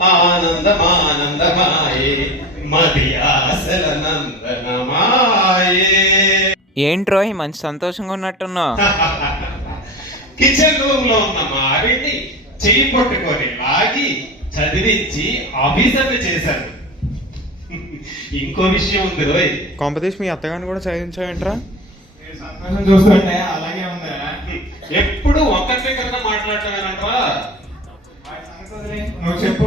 ఆనందమానందమాయే మది ఆశల నందనమాయే. ఏంట్రోయ్ మంచి సంతోషంగా ఉన్నట్టున్నావు. కిచెన్ రూమ్ లో ఉన్న మావిని చెయ్యి పట్టుకొని లాగి చదివించి ఆఫీసర్ని చేశాను. ఇంకో విషయం ఉంది రోయ్. కాంపిటీషన్ మీ అత్తగారిని కూడా చదివించావేంట్రా? సంతోషం చూస్తుంటే అలాగే ఉందా? ఎప్పుడు ఒక్కటే కనుక మాట్లాడటమేనంటరా. నువ్వు చెప్పు.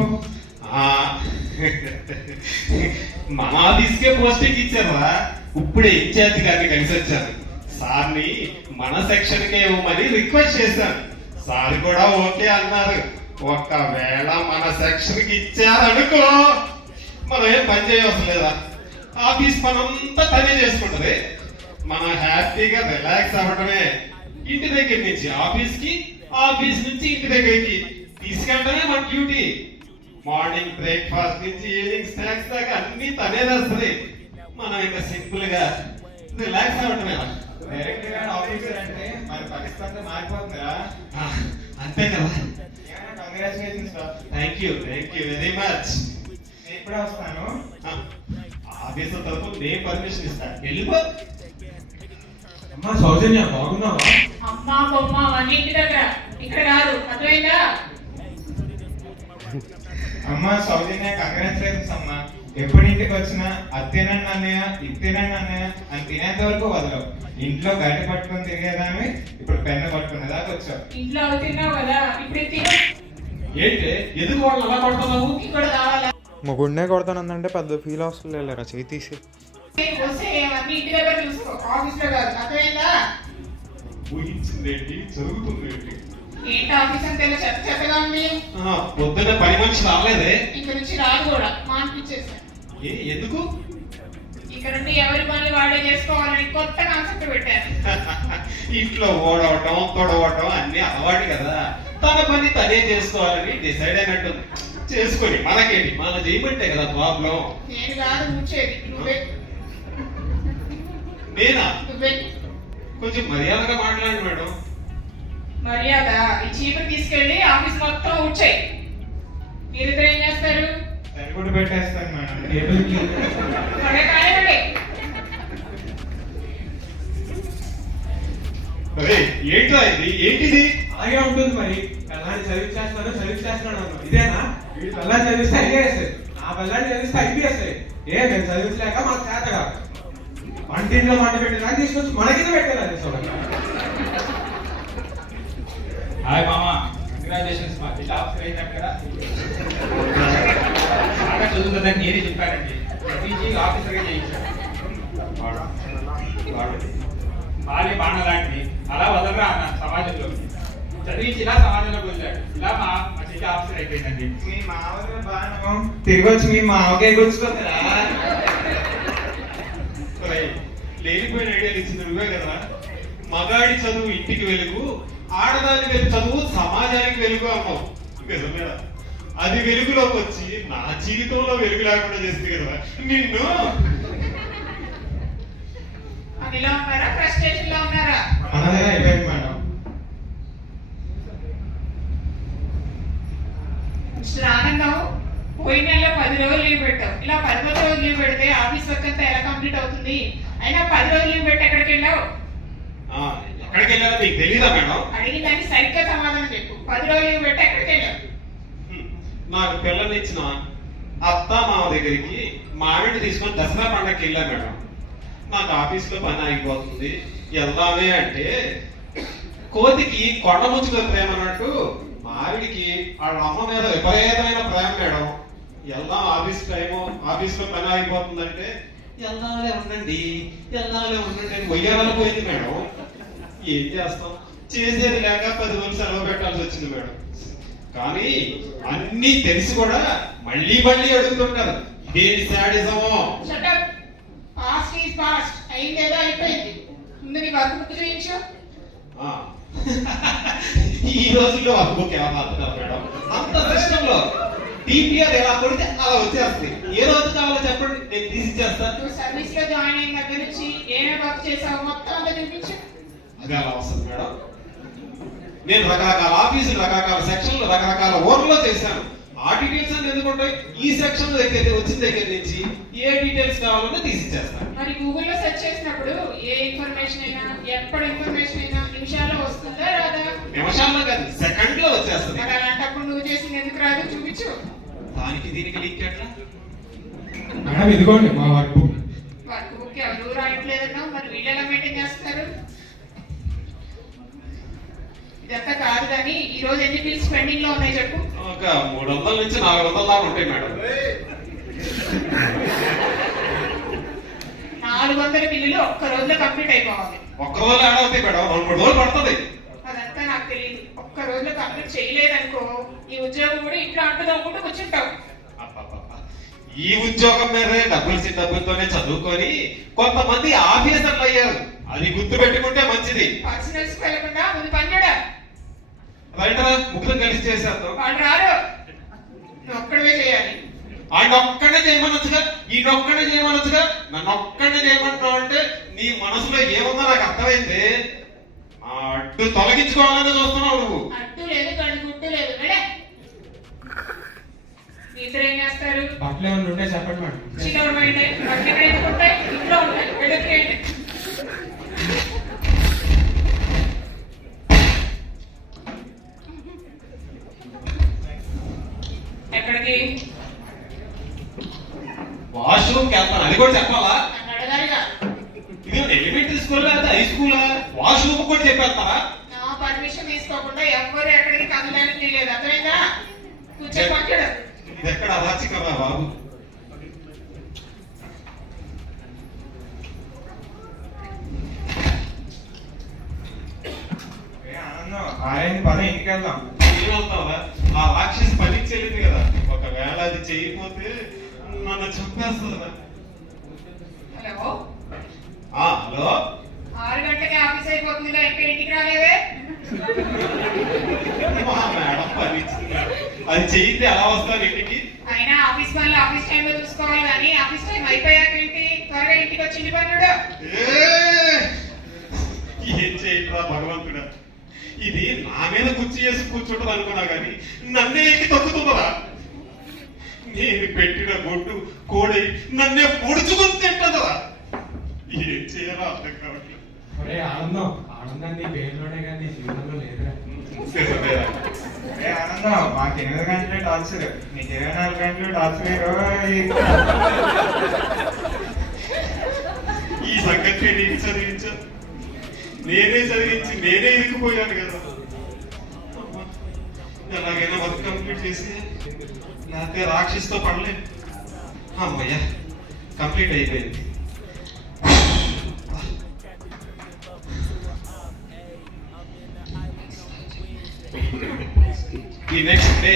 మన ఆఫీస్కే పోస్టింగ్ ఇచ్చారా? ఇప్పుడే ఇన్ఛార్జ్ గారిని కలిసి వచ్చాను. సార్ని మన సెక్షన్ కే ఇవ్వమని రిక్వెస్ట్ చేశాను. సార్ కూడా ఓకే అన్నారు. ఒకవేళ మన సెక్షన్ కి ఇచ్చారనుకో మనం ఏం పని చేయవలసిన లేదా, ఆఫీస్ పనంతా తనే చేసుకుంటది. మనం హ్యాపీగా రిలాక్స్ అవ్వడమే. ఇంటి దగ్గర నుంచి ఆఫీస్ కి, ఆఫీస్ నుంచి ఇంటి దగ్గరికి తీసుకెళ్ళడమే మన డ్యూటీ. మార్నింగ్ బ్రేక్ఫాస్ట్ నుంచి ఈవినింగ్ స్నాక్స్ దాకా అన్ని తనే చేస్తుంది. మనం ఇంకా సింపుల్ గా రిలాక్స్ అవ్వడమే. డైరెక్ట్ గా ఆఫీసర్ అంటే మన పరిస్థితి మారిపోతుందా? అంతే కదా. Congratulations. Thank you very much. నేను ఇప్పుడే వస్తాను. ఆఫీసర్ తరఫు నేను పర్మిషన్ ఇస్తాను. వెళ్ళిపో. అమ్మా సౌజన్య, బాగున్నావా? అమ్మా బొమ్మ అన్నింటి దగ్గర, ఇక్కడ కాదు, అర్థమైందా? అమ్మా సౌజన్య, కంగ్రాచులేషన్స్ అమ్మా. ఎప్పుడు ఇంటికి వచ్చినా అత్తేనండి అన్నయ్య, ఇత్తేనండి అన్నయ్య అని తినేంత వరకు వదలవు. ఇంట్లో గడ్డి పట్టుకొని తిరిగేదాన్ని ఇప్పుడు పెన్ను పట్టుకునే దాకా వచ్చావు. ఇంట్లో తిన్నావు కదా, ఇప్పుడు తిను. ఏంటి ఎందుకు వాళ్ళు అలా పడుతున్నావు? ఇక్కడ కావాలా? మా గుండె కొడతానందంటే పెద్ద ఫీల్ అవసరం లేరా, చేయి తీసి. వస్తే అన్ని ఇంటి దగ్గర చూసుకో, ఆఫీస్ లో కాదు, అర్థమైందా? ఊహించిందేంటి, జరుగుతుందేంటి? ఏంటి ఆఫీస్ అంతా ఇలా చెత్త చెత్తగా ఉంది? పొద్దున్న పని మనిషి రాలేదే. ఇక్కడ నుంచి రాదు కూడా, మానిపించేసాను. ఎందుకు? ఇక్కడ నుండి ఎవరి పనులు వాడే చేసుకోవాలని కొత్త కాన్సెప్ట్ పెట్టాను. ఇంట్లో ఓడవటం తొడవటం అన్ని అలవాటు కదా. తన పని తనే చేసుకోవాలని డిసైడ్ అయినట్టు. చేసుకొని మనకేంటి, మన చేయమంటే కదా ప్రాబ్లం. నేను కాదు కూర్చేది, నువ్వే. నేనా? నువ్వే కొంచెం మర్యాదగా మాట్లాడు మేడం. మర్యాద ఈ చీపురు తీసుకెళ్ళి ఆఫీస్ మొత్తం ఊడ్చేయి. మీరిద్దరు ఏం చేస్తారు? సరిపడి పెట్టేస్తాను మేడం టేబుల్కి. కానివ్వండి. ఏంటో ఇది, ఏంటిది? అలాగే ఉంటుంది మరి. పిల్లాన్ని చదివించేస్తున్నాను ఇదేనా? వీడి పిల్లాన్ని చదివిస్తే ఐఏఎస్, ఆ పిల్లాన్ని చదివిస్తే ఐపీఎస్. మేము చదివించలేక మాకు చేతగా వంటింట్లో మంట పెట్టినా తీసుకొచ్చి మనకి పెట్టాలి. హాయ్ మామ, కంగ్రాచులేషన్స్. మా పిల్ల ఆఫీసర్ అయినాడు కదా. బాగా చదువుతుందని నేనే చెప్పానండి. ప్రతిజీ ఆఫీసర్గా చేయించాను. భార్య బాణ లాంటిది, అలా వదలరా అన్న సమాజంలో. చదివించి ఇలా సమాజంలోకి వదిలాడు. ఇలా మా చెల్లి ఆఫీసర్ అయిపోయిందండి. మీ మామూలుగా బాణం తిరిగి వచ్చి మీ మామకే కూర్చుకుంటారా? లేనిపోయిన ఐడియాలు ఇచ్చింది నువ్వే కదా. మగాడి చదువు ఇంటికి వెలుగు, ఆడదాని చదువు సమాజానికి వెలుగు అన్నావు. నిజమేనా? అది వెలుగులోకి వచ్చి నా జీవితంలో వెలుగు లేకుండా చేస్తుంది కదా నిన్ను. అదిలా ఉన్నారా, ఫ్రస్ట్రేషన్ లో ఉన్నారా? అయిపోయింది మేడం. మిస్టర్ ఆనందం, పోయిన నెలలో 10 రోజులు లీవ్ పెట్టావు. ఇలా 10 రోజులు లీవ్ పెడితే ఆఫీస్ వర్క్ అంతా ఎలా కంప్లీట్ అవుతుంది? అయినా 10 రోజులు లీవ్ పెట్టి ఎక్కడికి వెళ్ళావు? ఎక్కడికి వెళ్ళాలో మీకు తెలీదా మేడం? అడిగిన దానికి సరిగ్గా సమాధానం చెప్పు. 10 రోజులు లీవ్ పెట్టి ఎక్కడికి వెళ్ళావు? నాకు పిల్లనిచ్చిన అత్త మామ దగ్గరికి మా ఆవిడ తీసుకొని దసరా పండగకి వెళ్ళా మేడం. నాకు ఆఫీస్ లో పని ఆగిపోతుంది, వెళ్దామే అంటే కోతికి కొండ ముచ్చులో ప్రేమ అన్నట్టు మా ఆవిడికి వాళ్ళ అమ్మ మీద విపరీతమైన ప్రేమ మేడం. వెళ్దాం, ఆఫీస్ లో పని ఆగిపోతుందంటే వెళ్దాంలే ఉండండి అని వయ్యారాలు పోయింది మేడం. ఏం చేస్తాం, చేసేది లేక 10 రోజులు సెలవు పెట్టాల్సి వచ్చింది మేడం. కానీ అన్ని తెలిసి కూడా మళ్ళీ అడుగుతుంటారు. ఇదేంటి శాడిజమో? పాస్ట్ ఈజ్ పాస్ట్, అయిందేదో అయిపోయింది. ముందు నీ వర్క్ బుక్ చేయించు. ఈ రోజుల్లో వర్క్ బుక్ ఏమన్నా అవుతున్నారు మేడం? అంత సిస్టమ్ లో టీపీఆర్ ఎలా కొడితే అలా వచ్చేస్తుంది. ఏ రోజు కావాలో చెప్పండి, నేను తీసిచ్చేస్తాను. నువ్వు సర్వీస్ లో జాయిన్ అయిన దగ్గర నుంచి ఏమేమి వర్క్ చేసావు మొత్తం అంతా చూపించు. అది అలా వస్తుంది మేడం. నేను రకరకాల ఆఫీసులు, రకరకాల సెక్షన్లు, రకరకాల ఊర్లో చేశాను. ఆ డీటెయిల్స్ అన్ని ఎందుకు ఉంటాయి? ఈ సెక్షన్ దగ్గర వచ్చిన దగ్గర నుంచి ఏ డీటెయిల్స్ కావాలన్నా తీసిచ్చేస్తాను. మరి గూగుల్లో సెర్చ్ చేసినప్పుడు ఏ ఇన్ఫర్మేషన్ అయినా ఎప్పుడు ఇన్ఫర్మేషన్ అయినా నిమిషాల్లో వస్తుందా రాదా? నిమిషాల్లో కాదు, సెకండ్ లో వచ్చేస్తుంది. మరి అలాంటప్పుడు నువ్వు చేసింది ఎందుకు రాదు చూపించు. దానికి దీనికి లింక్ ఎట్లా? మేడం ఇదిగోండి మా వర్క్ బుక్. వర్క్ బుక్ ఎవరు రాయట్లేదన్నావు, మరి వీళ్ళు ఎలా మెయింటైన్ చేస్తారు? ఇదంతా కాదు కానీ ఈ రోజు ఎన్ని బిల్స్ పెండింగ్ లో ఉన్నాయి చెప్పు. ఒక 300 నుంచి 400 దాకా ఉంటాయి మేడం. 400 బిల్లులు ఒక్క రోజులో కంప్లీట్ అయిపోవాలి. ఒక్క రోజు యాడ్ అవుతాయి మేడం, 2-3 రోజులు పడుతుంది. అదంతా నాకు తెలియదు. ఒక్క రోజులో కంప్లీట్ చేయలేదనుకో ఈ ఉద్యోగం కూడా ఇంట్లో అంటుదోకుండా కూర్చుంటావు. అబ్బబ్బబ్బా. ఈ ఉద్యోగం మీదే డబ్బులతోనే చదువుకొని కొంతమంది ఆఫీసర్లు అయ్యారు. అది గుర్తు పెట్టుకుంటే మంచిది. పర్సనల్స్ వెళ్ళకుండా ముందు పనిచేయడా. రైటరా ముగ్గురు కలిసి చేసేద్దాం. వాళ్ళు రారు, నువ్వు ఒక్కడవే చేయాలి. ఆయన ఒక్కడే చేయమనొచ్చుగా, ఈయనొక్కడే చేయమనొచ్చుగా. నన్ను ఒక్కడే చేయమంటావు అంటే నీ మనసులో ఏముందో నాకు అర్థమైంది. ఆ అడ్డు తొలగించుకోవాలని చూస్తున్నావు నువ్వు. అడ్డు లేదు, కడుగుట్టు లేదు. మేడే మీ ఇద్దరు ఏం చేస్తారు? బట్టలు ఏమైనా ఉంటే చెప్పండి మేడం. చిన్నవాడు మైండ్ బట్టలు ఎక్కడ ఎందుకుంటాయి? ఇంట్లో ఉంటాయి. వెళ్ళొచ్చేయండి. ఎక్కడికి? వాష్రూమ్కి వెళ్తాను, అది కూడా చెప్పాలా? నన్ను అడగాలిగా. ఇది ఎలిమెంటరీ స్కూల్ లేదా హై స్కూలా? వాష్రూమ్ కూడా చెప్పేస్తారా? నా పర్మిషన్ తీసుకోకుండా ఎవ్వరు ఎక్కడికి కదలడానికి లేదు. అర్థమైందా? కూర్చొని పక్కడు. ఇది ఎక్కడ అరాచకరా బాబు? ఆయన పద ఇంటికి వెళ్దాం. ఏమవుతావా? ఆ రాక్షసి పనికి చెల్లింది కదా, ఒకవేళ అది చేయకపోతే నన్ను చంపేస్తుందా? Hello, hello. 6 గంటకి ఆఫీస్ అయిపోతుందిగా, ఇంకా ఇంటికి రాలేదే? మా మేడం పని ఇచ్చింది మేడం. అది చేయితే ఎలా వస్తాను ఇంటికి? అయినా ఆఫీస్ పనులు ఆఫీస్ టైంలో చూసుకోవాలి కానీ ఆఫీస్ టైం అయిపోయాక ఏంటి? త్వరగా ఇంటికి వచ్చి ఇంటి పనుడు. ఏం చేయట్రా భగవంతుడా, ఇది నా మీద కుర్చీ చేసి కూర్చుంటది అనుకున్నా కానీ నన్నే ఎక్కి తొక్కుతుందా? నేను పెట్టిన బొట్టు కోడి నన్నే పొడుచుకుని తింటదా? ఏం చేయాలో అర్థం కావట్లేదు. ఒరే ఆనందం, ఆనందం నీ పేరులోనే కానీ నీ జీవితంలో లేదురా. ఆనందం, మాకు 8 గంటలే టార్చర్, నీకు 24 గంటలు టార్చర్. ఈ సంగతి నేను చదివించాను, నేనే చదివించి నేనే ఇరుక్కుపోయాను కదా. ఎలాగైనా వర్క్ కంప్లీట్ చేసి లేకపోతే రాక్షసితో పడలేదు. అమ్మయ్యా, కంప్లీట్ అయిపోయింది. ఈ నెక్స్ట్ డే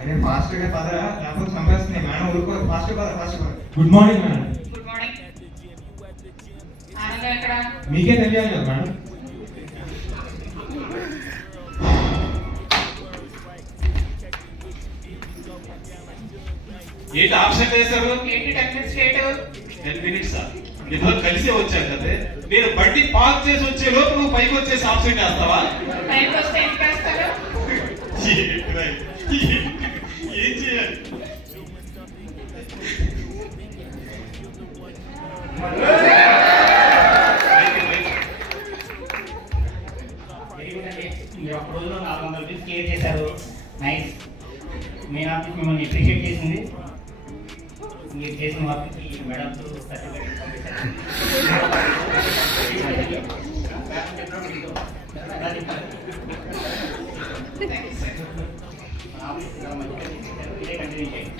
అరే ఫాస్ట్ గా పదరా, లేకపోతే సంపాదిస్తుంది మేడం. ఊరుకో, ఫాస్ట్ పద, ఫాస్ట్ పద. Good morning madam. Good morning. ఆనందం ఎక్కడ? మీకే తెలియాలి కదా మేడం. ఏంటి ఆప్షన్ వేశారు? ఏంటి 10 minutes లేట్? 10 minutes ఇద్దరు కలిసే వచ్చారు కదా. నేను బండి పార్క్ చేసి వచ్చే లోపు నువ్వు పైకి వచ్చేసి ఆప్షన్ వేస్తావా? టైంకి వస్తే ఎందుకు వేస్తారు? ఏం చేయాలి? మీరు ఒక రోజులో 400 బిల్స్ క్లియర్ చేశారు. నైస్. మీ ఆఫీస్ మిమ్మల్ని అప్రిషియేట్ చేసింది. మీరు చేసిన వర్క్కి మేడం సర్టిఫికేట్ పంపించారు.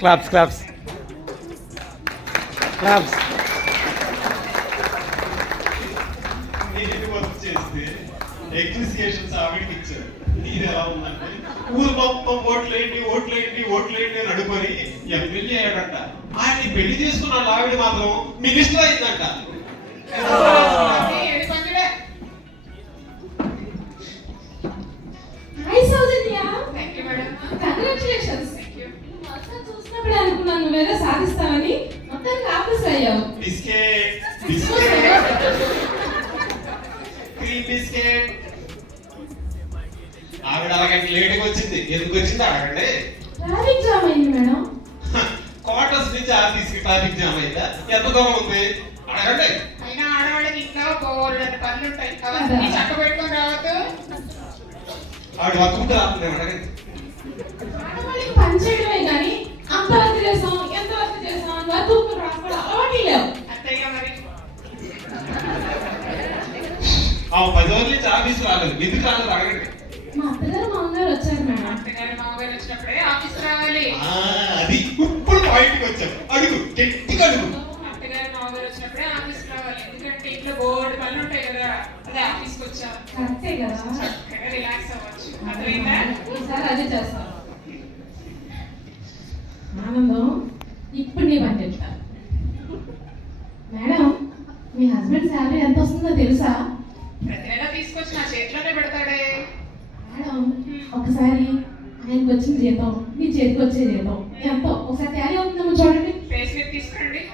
Claps claps claps. నేను వర్క్ చేస్తే ఎగ్జిస్కేషన్స్ ఆవిడకి ఇచ్చారు. ఇది ఎలా ఉందంటే ఊరు మొత్తం ఓట్లేంటి అని అడుగుని ఎమ్మెల్యే అయ్యాడంట. ఆయన పెళ్లి చేసుకున్న ఆవిడ మాత్రం మినిస్టర్ అయిందంట. ఏడు పంచుడే. Hi Soujanya, thank you madam. Congratulations. Thank you. మొత్తం చూసినప్పుడు అనుకున్నాను నువ్వేదో సాధిస్తావని. మొత్తానికి ఆఫీసర్ అయ్యావు. Biscuit cream biscuit. ఆవిడ అరగంట లేట్గా వచ్చింది. ఎందుకు వచ్చింది అడగండి. ట్రాఫిక్ జామ్ అయింది మేడం. క్వార్టర్స్ నుంచి ఆఫీస్ కి ట్రాఫిక్ జామ్ అయిందా? ఎంత దూరం ఉంది అడగండి. అయినా ఆడవాళ్ళకి ఇంకా పోవాలని పనులు ఉంటాయి. అవన్నీ చక్క పెట్టుకొని రావద్దు. ఆడు వర్క్ రాకుండా అడగండి. ఆడవాళ్ళకి పని చేయడమే కానీ అంత వర్క్ చేసాం ఎంత వర్క్ చేసాం అని వర్క్ రాసుకోవడం అలవాటు లేవు. అంతేగా మరి. 10 రోజుల నుంచి ఆఫీస్ రాలేదు. ఎందుకు రాలేదు అడగండి. మా అత్తగారు మామగారు వచ్చారు మేడం. అత్తగారి మామగారు వచ్చినప్పుడే ఆఫీస్ రావాలి. అది ఇప్పుడు పాయింట్కి వచ్చాం. అడుగు, గట్టిగా అడుగు. అత్తగారి మామగారు వచ్చినప్పుడే ఆఫీస్ రావాలి. ఎందుకంటే ఇంట్లో బోర్డు పనులు ఉంటాయి కదా. అదే ఆఫీస్కి వచ్చా కరెక్టే కదా. చక్కగా రిలాక్స్ అవ్వచ్చు. అర్థమైందా? ఈసారి అదే చేస్తాం. ఆనందం ఇప్పుడు నీ పని చెప్తా. మేడం మీ హస్బెండ్ శాలరీ ఎంత వస్తుందో తెలుసా? ప్రతి నెల తీసుకొచ్చి నా చేతిలోనే పెడతాడే. మేడం ఒకసారి ఆయనకు వచ్చిన జీతం మీ చేతికి వచ్చే జీతం ఎంతో ఒకసారి ట్యాలీ అవుతుందేమో చూడండి. ఫేస్ మీద తీసుకురండి.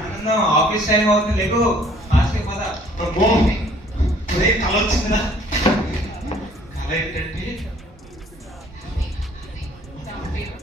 ఆనందం ఆఫీస్ టైం అవుతుంది. లేకు ఫాస్ట్ పద. అమ్మో, ఒరే కళ వచ్చిందిరా. కళ ఏంటంటే